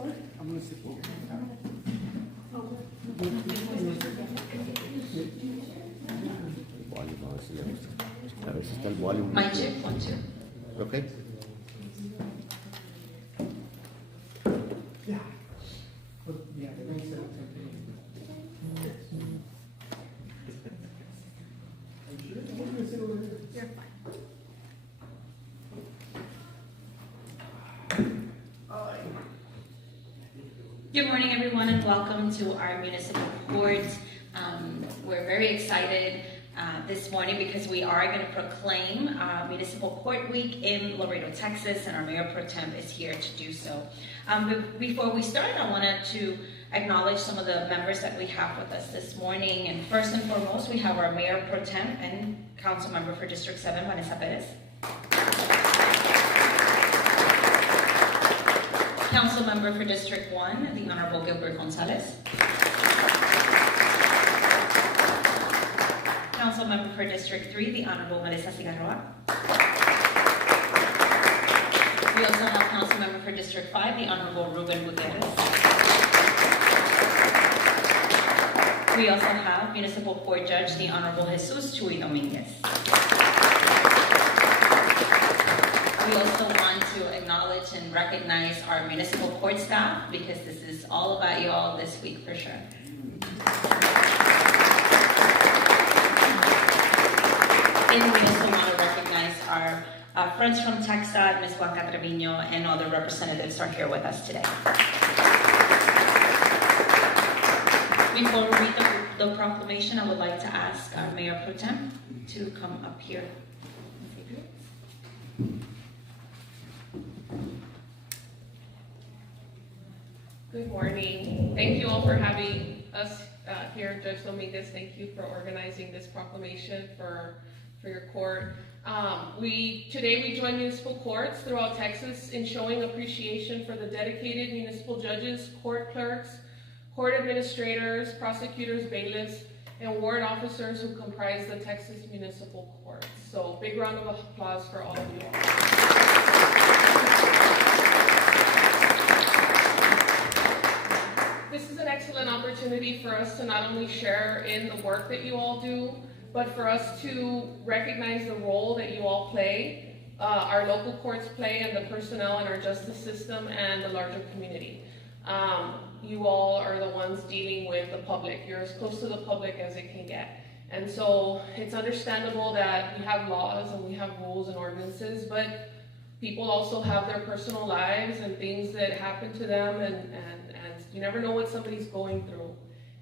sorry? I'm gonna sit over. Volume, a ver si le gusta. A ver si está el volume. Mic check, 1, 2. Okay. Yeah. But, yeah, they don't say it's okay. Are you sure? I'm gonna sit over there. You're fine. Good morning, everyone, and welcome to our municipal court. We're very excited this morning because we are going to proclaim Municipal Court Week in Laredo, Texas, and our Mayor Pro Tem is here to do so. But before we start, I wanted to acknowledge some of the members that we have with us this morning. And first and foremost, we have our Mayor Pro Tem and Council Member for District 7, Vanessa Perez. Council Member for District 1, the Honorable Gilbert Gonzalez. Council Member for District 3, the Honorable Melissa Cigarroa. We also have Council Member for District 5, the Honorable Ruben Gutierrez. We also have Municipal Court Judge, the Honorable Jesus Chuy Dominguez. We also want to acknowledge and recognize our municipal court staff because this is all about you all this week for sure. And we also want to recognize our friends from Texas, Ms. Juanca Trevino, and other representatives are here with us today. Before we read the proclamation, I would like to ask our Mayor Pro Tem to come up here. Good morning. Thank you all for having us here. Judge Dominguez, thank you for organizing this proclamation for your court. Today we join municipal courts throughout Texas in showing appreciation for the dedicated municipal judges, court clerks, court administrators, prosecutors, bailiffs, and ward officers who comprise the Texas municipal courts. So big round of applause for all of you all. This is an excellent opportunity for us to not only share in the work that you all do, but for us to recognize the role that you all play, our local courts play, and the personnel in our justice system and the larger community. You all are the ones dealing with the public. You're as close to the public as it can get. And so it's understandable that we have laws and we have rules and ordinances, but people also have their personal lives and things that happen to them, and you never know what somebody's going through.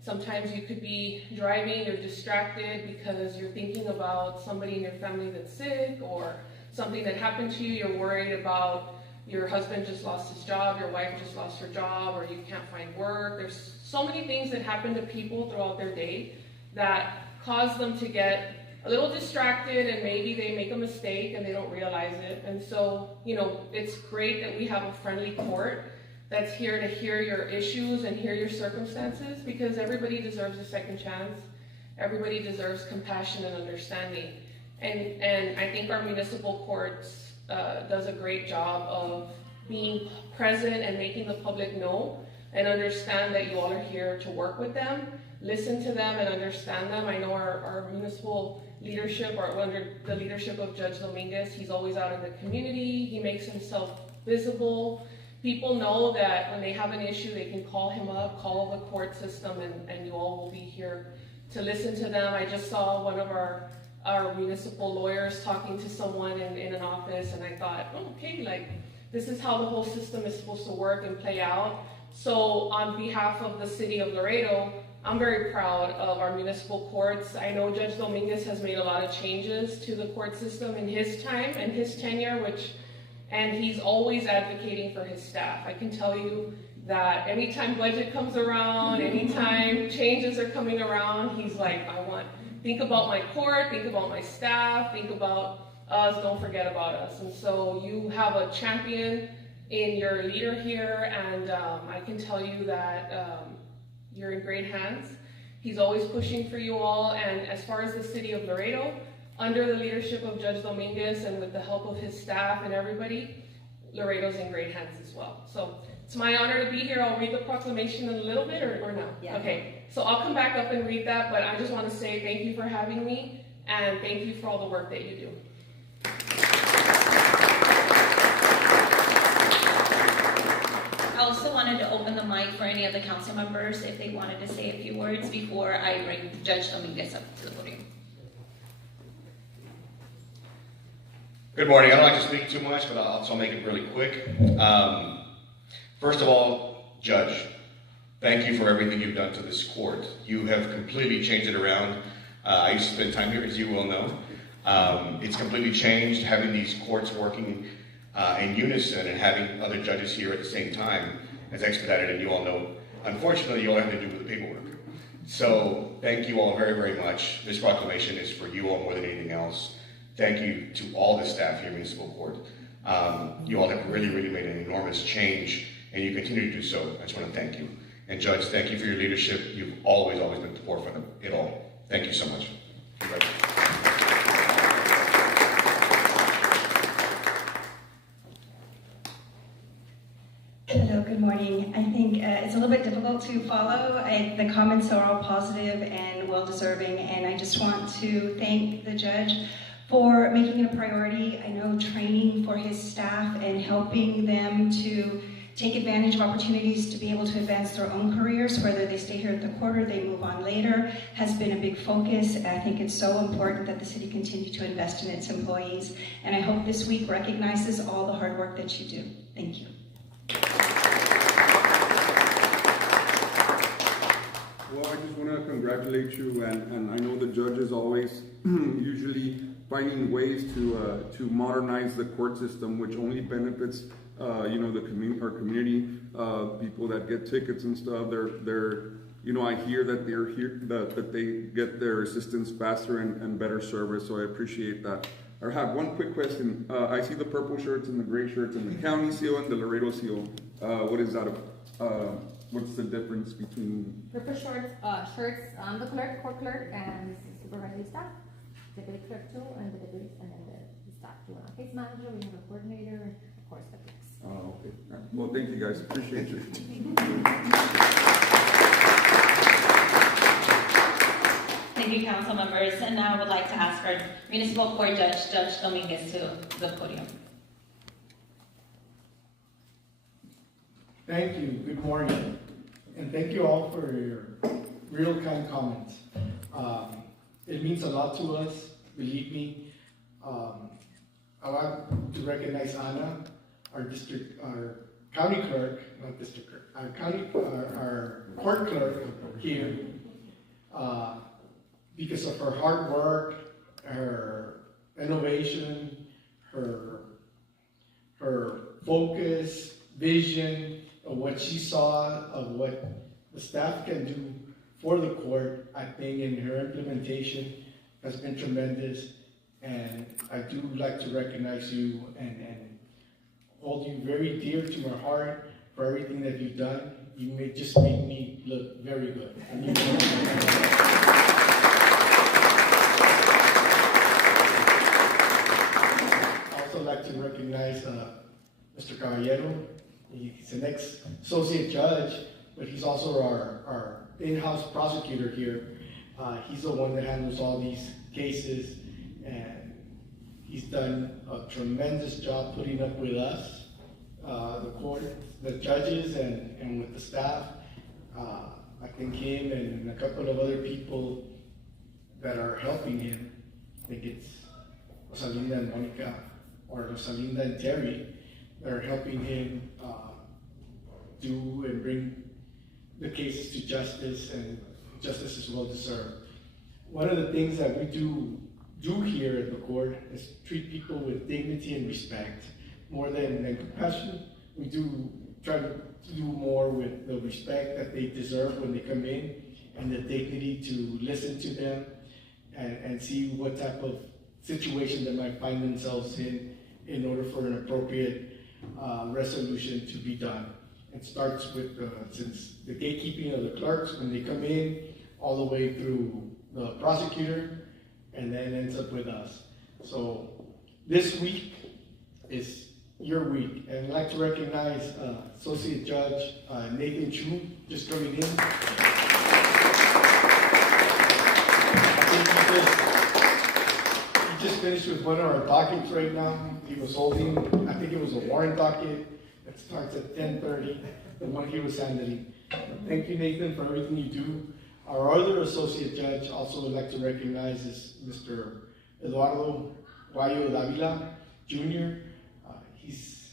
Sometimes you could be driving, you're distracted because you're thinking about somebody in your family that's sick, or something that happened to you. You're worried about your husband just lost his job, your wife just lost her job, or you can't find work. There's so many things that happen to people throughout their day that cause them to get a little distracted, and maybe they make a mistake and they don't realize it. And so, it's great that we have a friendly court that's here to hear your issues and hear your circumstances, because everybody deserves a second chance. Everybody deserves compassion and understanding. And I think our municipal courts does a great job of being present and making the public know and understand that you all are here to work with them, listen to them and understand them. I know our municipal leadership, or under the leadership of Judge Dominguez, he's always out in the community. He makes himself visible. People know that when they have an issue, they can call him up, call the court system, and you all will be here to listen to them. I just saw one of our municipal lawyers talking to someone in an office, and I thought, okay, this is how the whole system is supposed to work and play out. So on behalf of the city of Laredo, I'm very proud of our municipal courts. I know Judge Dominguez has made a lot of changes to the court system in his time and his tenure, and he's always advocating for his staff. I can tell you that anytime budget comes around, anytime changes are coming around, he's like, think about my court, think about my staff, think about us, don't forget about us. And so you have a champion in your leader here, and I can tell you that you're in great hands. He's always pushing for you all, and as far as the city of Laredo, under the leadership of Judge Dominguez and with the help of his staff and everybody, Laredo's in great hands as well. So It's my honor to be here. I'll read the proclamation in a little bit, or no? Yeah. Okay, so I'll come back up and read that, but I just want to say thank you for having me, and thank you for all the work that you do. I also wanted to open the mic for any of the council members if they wanted to say a few words before I bring Judge Dominguez up to the podium. Good morning. I don't like to speak too much, but I'll make it really quick. First of all, Judge, thank you for everything you've done to this court. You have completely changed it around. I used to spend time here, as you well know. It's completely changed. Having these courts working in unison and having other judges here at the same time has expedited, and you all know, unfortunately, you all have to do with the paperwork. So thank you all very, very much. This proclamation is for you all more than anything else. Thank you to all the staff here at Municipal Court. You all have really, really made an enormous change, and you continue to do so. I just want to thank you. And Judge, thank you for your leadership. You've always been at the forefront of it all. Thank you so much. Congratulations. Hello, good morning. I think it's a little bit difficult to follow. The comments are all positive and well-deserving, and I just want to thank the judge for making it a priority. I know training for his staff and helping them to take advantage of opportunities to be able to advance their own careers, whether they stay here at the court or they move on later, has been a big focus. I think it's so important that the city continue to invest in its employees, and I hope this week recognizes all the hard work that you do. Thank you. Well, I just want to congratulate you, and I know the judge is always usually finding ways to modernize the court system, which only benefits you know, our community, people that get tickets and stuff. They're you know, I hear that they're here, that they get their assistance faster and better service. So I appreciate that. I have one quick question. I see the purple shirts and the gray shirts and the county seal and the Laredo seal. What is that? What's the difference between? Purple shirts, I'm the clerk, court clerk, and supervisory staff. Deputy clerk too, and the deputies, and then the staff too. And a case manager, we have a coordinator, and of course the clerks. Oh, okay. Well, thank you guys. Appreciate you. Thank you, council members. And now I would like to ask our Municipal Court Judge, Judge Dominguez, to the podium. Thank you. Good morning. And thank you all for your real kind comments. It means a lot to us, believe me. I want to recognize Anna, our county clerk, not district clerk, our court clerk here, because of her hard work, her innovation, her focus, vision of what she saw, of what the staff can do for the court. I think in her implementation has been tremendous, and I do like to recognize you and hold you very dear to my heart for everything that you've done. You may just make me look very good. And you know, I also like to recognize Mr. Caballero. He's an ex-associate judge, but he's also our in-house prosecutor here. He's the one that handles all these cases, and he's done a tremendous job putting up with us, the court, the judges, and with the staff. I think him and a couple of other people that are helping him, I think it's Rosalinda and Monica, or Rosalinda and Terry, that are helping him do and bring the cases to justice, and justice is well deserved. One of the things that we do here at the court is treat people with dignity and respect. More than compassion, we do try to do more with the respect that they deserve when they come in, and the dignity to listen to them and see what type of situation they might find themselves in order for an appropriate resolution to be done. It starts with since the gatekeeping of the clerks when they come in, all the way through the prosecutor, and then ends up with us. So this week is your week. And I'd like to recognize Associate Judge Nathan Chu, just coming in. He just finished with one of our dockets right now. He was holding, I think it was a warrant docket that starts at 10:30, the one he was handling. Thank you, Nathan, for everything you do. Our other associate judge also would like to recognize is Mr. Eduardo Guayo Davila Jr. He's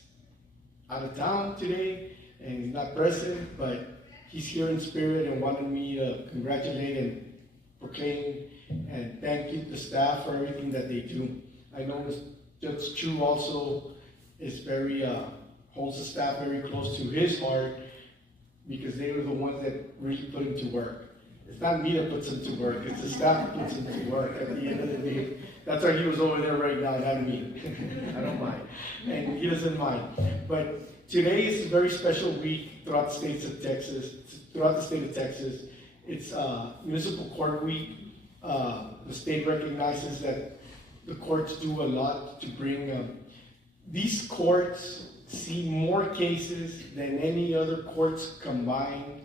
out of town today and he's not present, but he's here in spirit and wanted me to congratulate and proclaim and thank you, the staff, for everything that they do. I know Judge Chu also is very, holds the staff very close to his heart because they were the ones that really put him to work. It's not me that puts him to work, it's the staff that puts him to work at the end of the day. That's why he was over there right now, not me. I don't mind. And he doesn't mind. But today is a very special week throughout the state of Texas. It's Municipal Court Week. The state recognizes that the courts do a lot to bring, these courts see more cases than any other courts combined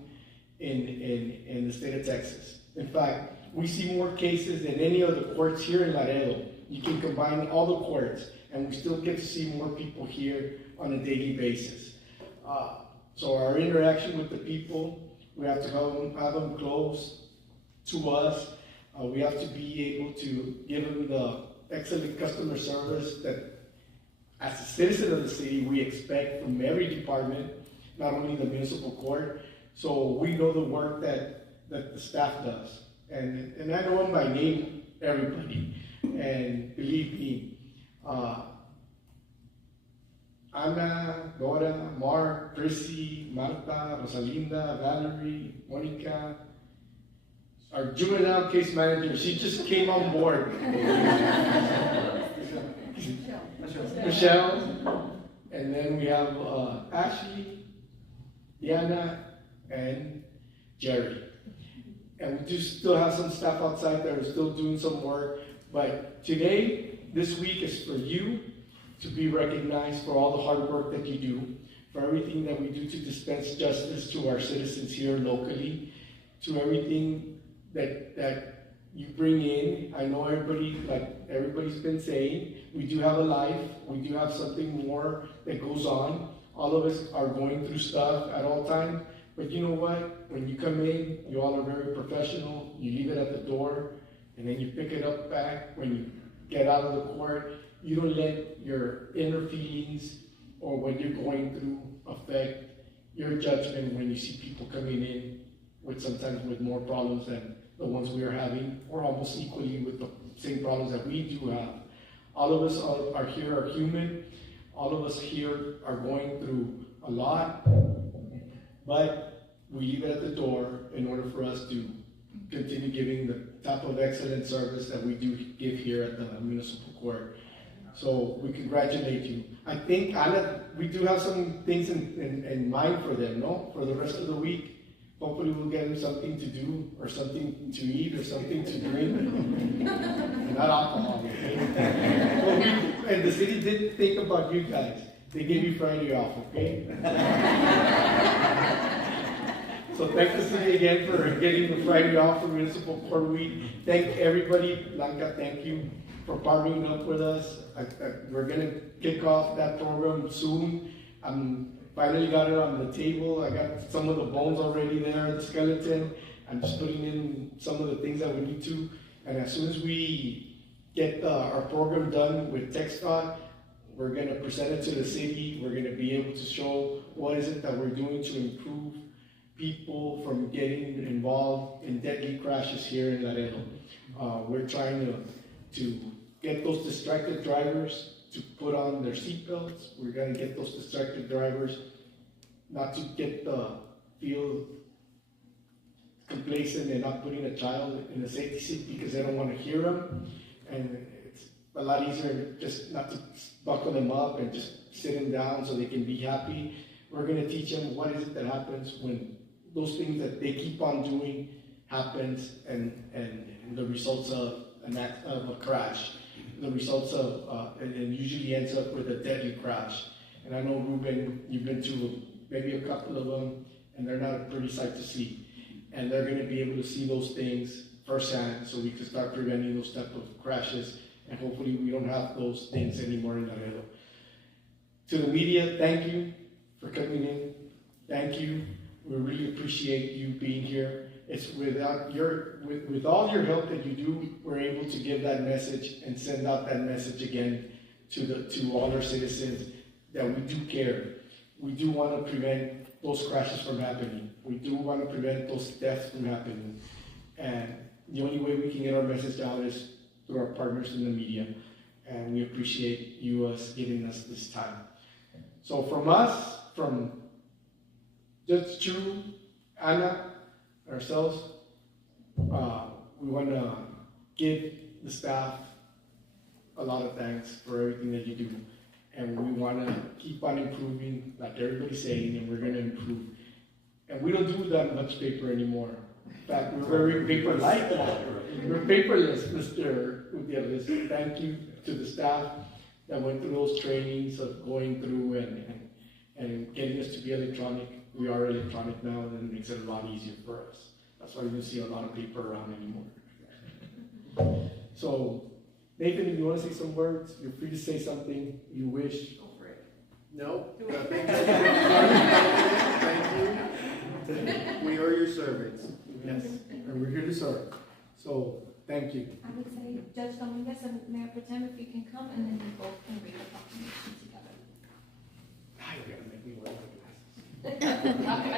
in the state of Texas. In fact, we see more cases than any other courts here in Laredo. You can combine all the courts, and we still get to see more people here on a daily basis. So our interaction with the people, we have to have them close to us. We have to be able to give them the excellent customer service that, as a citizen of the city, we expect from every department, not only the municipal court. So we know the work that the staff does. And I know them by name, everybody. And believe me, Ana, Dora, Mark, Chrissy, Marta, Rosalinda, Valerie, Monica, our juvenile case manager, she just came on board. Michelle, and then we have Ashley, Diana, and Jerry. And we do still have some staff outside that are still doing some work. But today, this week is for you to be recognized for all the hard work that you do, for everything that we do to dispense justice to our citizens here locally, to everything that you bring in. I know everybody, like everybody's been saying, we do have a life, we do have something more that goes on. All of us are going through stuff at all times, but you know what? When you come in, you all are very professional, you leave it at the door, and then you pick it up back when you get out of the court. You don't let your inner feelings or what you're going through affect your judgment when you see people coming in sometimes with more problems than the ones we are having, or almost equally with the same problems that we do have. All of us are here are human. All of us here are going through a lot, but we leave it at the door in order for us to continue giving the type of excellent service that we do give here at the municipal court. So we congratulate you. I think, Ana, we do have some things in mind for them, no? For the rest of the week. Hopefully we'll get them something to do, or something to eat, or something to drink. Not alcohol, okay? And the city did think about you guys. They gave you Friday off, okay? So thank the city again for getting the Friday off for Municipal Court Week. Thank everybody. Blanca, thank you for partnering up with us. We're gonna kick off that program soon. Finally got it on the table. I got some of the bones already there, the skeleton. I'm just putting in some of the things that we need to. And as soon as we get our program done with TxDOT, we're gonna present it to the city. We're gonna be able to show what is it that we're doing to improve people from getting involved in deadly crashes here in Laredo. We're trying to get those distracted drivers to put on their seatbelts. We're going to get those distracted drivers not to feel complacent and not putting a child in a safety seat because they don't want to hear them. And it's a lot easier just not to buckle them up and just sit them down so they can be happy. We're going to teach them what is it that happens when those things that they keep on doing happens and the results of a crash. The results of, and usually ends up with a deadly crash. And I know, Ruben, you've been to maybe a couple of them, and they're not a pretty sight to see. And they're gonna be able to see those things firsthand, so we can start preventing those type of crashes, and hopefully we don't have those things anymore in Laredo. To the media, thank you for coming in. Thank you. We really appreciate you being here. It's with all your help that you do, we're able to give that message and send out that message again to all our citizens that we do care. We do want to prevent those crashes from happening. We do want to prevent those deaths from happening. And the only way we can get our message out is through our partners in the media. And we appreciate you giving us this time. So from us, from Judge Chu, Anna, ourselves, we want to give the staff a lot of thanks for everything that you do. And we want to keep on improving, like everybody's saying, and we're going to improve. And we don't do that much paper anymore. In fact, we're very paper-light. We're paperless, Mr. Gutierrez. Thank you to the staff that went through those trainings of going through and getting us to be electronic. We are electronic now, and it makes it a lot easier for us. That's why you don't see a lot of paper around anymore. So, Nathan, if you want to say some words, you're free to say something you wish. Go for it. No, nothing. Thank you. We are your servants. Yes, and we're here to serve. So, thank you. I would say Judge Dominguez and Mayor Pro Tem, if you can come, and then we both can read the proclamation together. Now you're going to make me wear my glasses.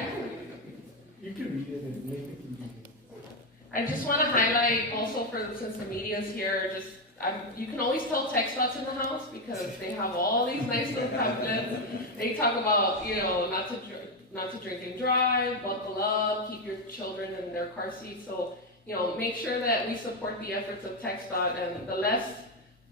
You can read it and make it easy. I just want to highlight also since the media is here, you can always tell tech spots in the house because they have all these nice little pamphlets. They talk about, not to drink and drive, buckle up, keep your children in their car seats. So, make sure that we support the efforts of TechSpot, and the less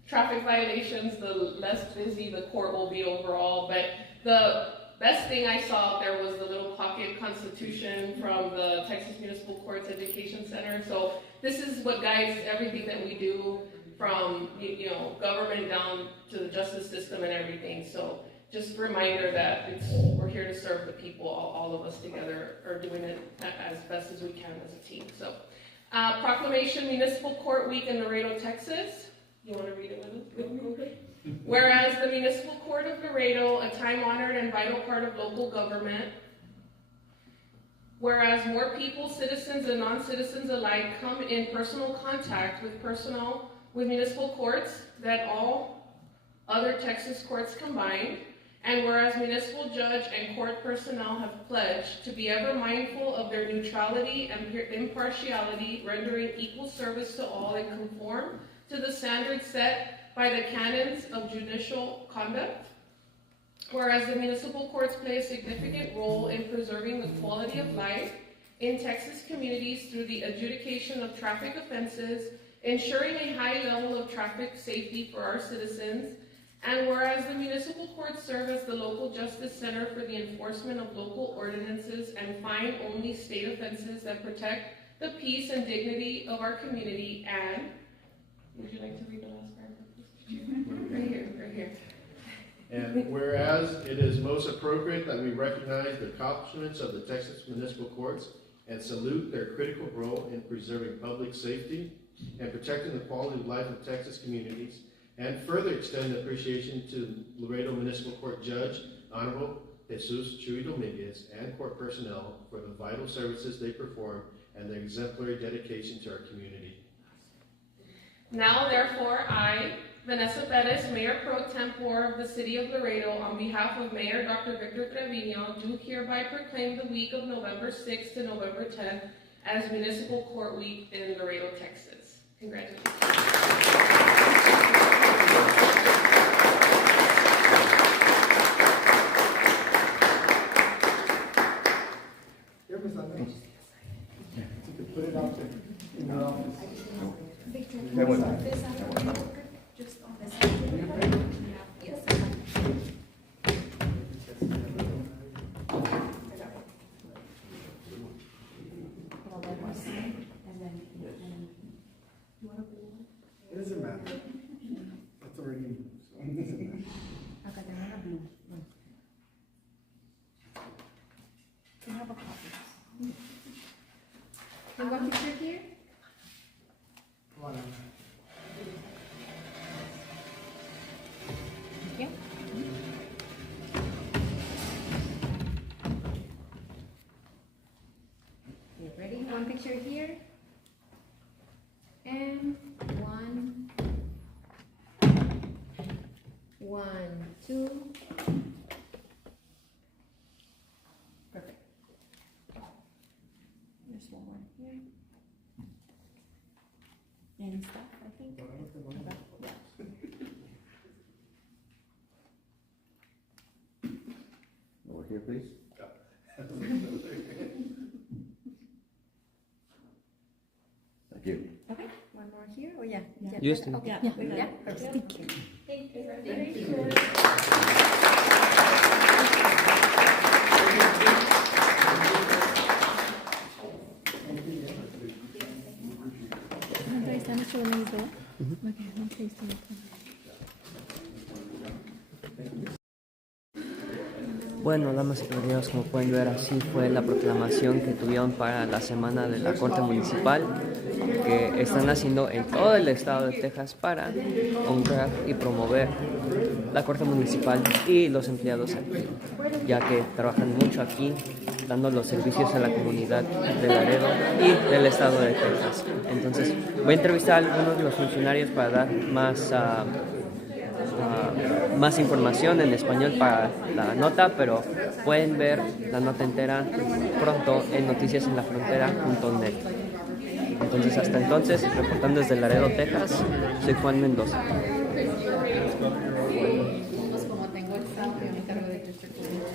traffic violations, the less busy the court will be overall. But the best thing I saw out there was the little pocket constitution from the Texas Municipal Courts Education Center. So this is what guides everything that we do from, government down to the justice system and everything. So just a reminder that we're here to serve the people. All of us together are doing it as best as we can as a team. So Proclamation Municipal Court Week in Laredo, Texas. You want to read it with me? Whereas the Municipal Court of Laredo, a time-honored and vital part of local government, whereas more people, citizens and non-citizens alike, come in personal contact with municipal courts than all other Texas courts combined, and whereas municipal judge and court personnel have pledged to be ever mindful of their neutrality and impartiality, rendering equal service to all and conform to the standards set by the canons of judicial conduct. Whereas the municipal courts play a significant role in preserving the quality of life in Texas communities through the adjudication of traffic offenses, ensuring a high level of traffic safety for our citizens. And whereas the municipal courts serve as the local justice center for the enforcement of local ordinances and fine only state offenses that protect the peace and dignity of our community. And would you like to read the last paragraph? Right here. And whereas it is most appropriate that we recognize the accomplishments of the Texas Municipal Courts and salute their critical role in preserving public safety and protecting the quality of life of Texas communities, and further extend appreciation to Laredo Municipal Court Judge, Honorable Jesus Chuy Dominguez, and court personnel for the vital services they perform and their exemplary dedication to our community. Now, therefore, I, Vanessa Perez, Mayor Pro Tempore of the City of Laredo, on behalf of Mayor Dr. Victor Trevino, do hereby proclaim the week of November 6th to November 10th as Municipal Court Week in Laredo, Texas. Congratulations. Here, Ms. Andres. You can put it out there in your office. Victor, That one. just on this side. Yes. It doesn't matter. That's already moved. Take one picture here. Thank you. Okay, ready? One picture here. And one, two. Perfect. There's one more here. And stuff, I think. Okay. Over here, please. Thank you. Okay, one more here. Oh, yeah. You stay. Okay. Yeah. Perfect. Thank you. Thank you. Bueno, damas y caballeros, como pueden ver, así fue la proclamación que tuvieron para la Semana de la Corte Municipal, que están haciendo en todo el estado de Texas para honrar y promover la Corte Municipal y los empleados aquí, ya que trabajan mucho aquí, dando los servicios a la comunidad de Laredo y del estado de Texas. Entonces, voy a entrevistar a algunos de los funcionarios para dar más información en español para la nota, pero pueden ver la nota entera pronto en noticiasenlafrontera.net. Entonces, hasta entonces, reportando desde Laredo, Texas, soy Juan Mendoza. Como tengo el estado, yo me encargo de